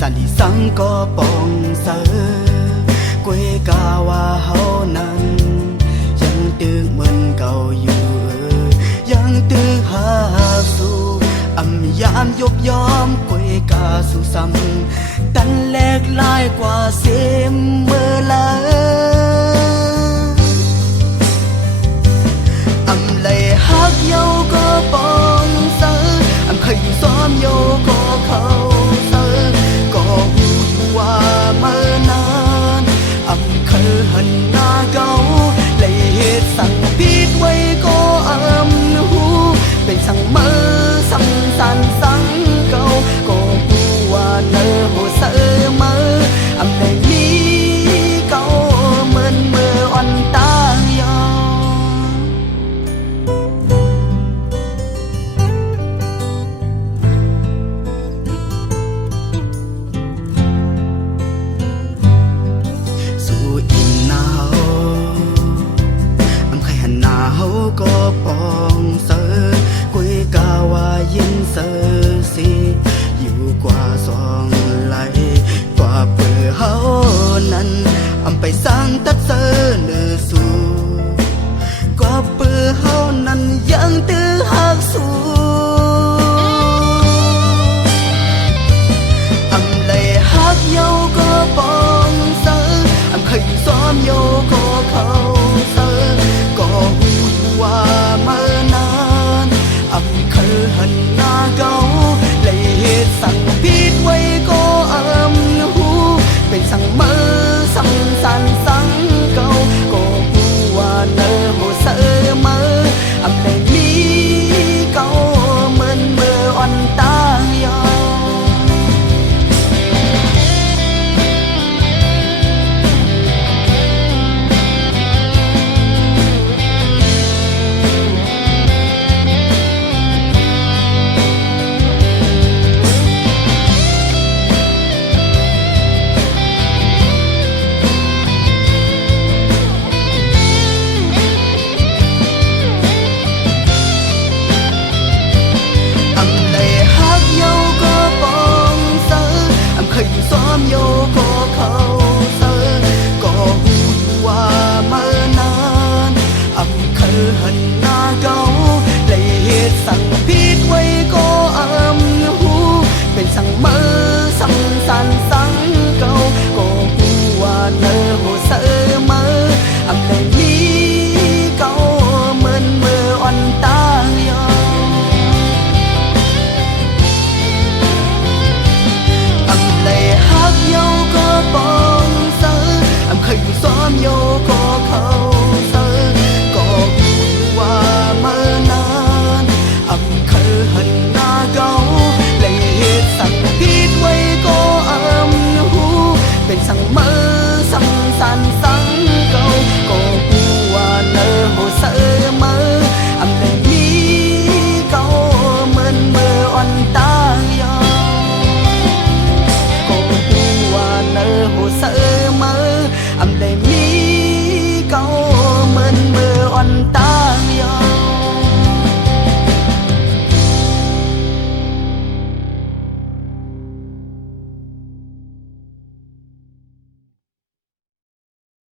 สันที่สังก็ปองเสอกวยกาว่าเฮานั้นยังตึกเหมือนเก่าอยู่ยังตึกหาสู่ยามยกยอมกวยกาสู่ซ้ำตันแหลกลายกว่าเสียมเมื่อละเลยฮักเยาก็ปองเสอเคยอยู่ซ้อมโยก็เขาเสอก็หูว่าเมื่อนานเคยหันหน้าเก่าเลยเหตุสั่งผิดไว้ก็หูเป็นสั่งเมื่อสั่งสันสั่งเก่าก็หูว่าเนอโหเสอเมื่อเลยมีเก่าเหมือนเมื่ออ่อนตายอก็ปองเสอกวยกาว่ายินเสอสิอยู่กว่าสองไหลกว่าเปื่อเฮานั้นไปสร้างตัดเสอเนื้อสู่กว่าเปื่อเฮานั้นยังตื้อหักสู่เลยหักเยาก็ปองเสอเคยซ้อมโยก็เขาเสอก็หูว่าเมื่อนานเคยหันหน้าเก่าเลยเหตุสั่งผิดไว้ก็หูเป็นสั่งเมื่อสั่งสันสั่งเก่าก็หูว่าเนอโหเสอเมื่อเลยมีเก่าเหมือนเมื่ออ่อนตายอซ้อมโยก็เขาเสอก็หูว่าเมื่อนานเคยหันหน้าเก่าเลยเหตุสั่งผิดไว้ก็หูเป็นสั่งเมื่อสั่งสันสั่งเก่าก็หูว่าเนอโหเสอเมื่อเลยมีเก่าเหมือนเมื่ออ่อนตายอเลยฮักเยาก็ปองเสอเคยอยู่ซ้อมโย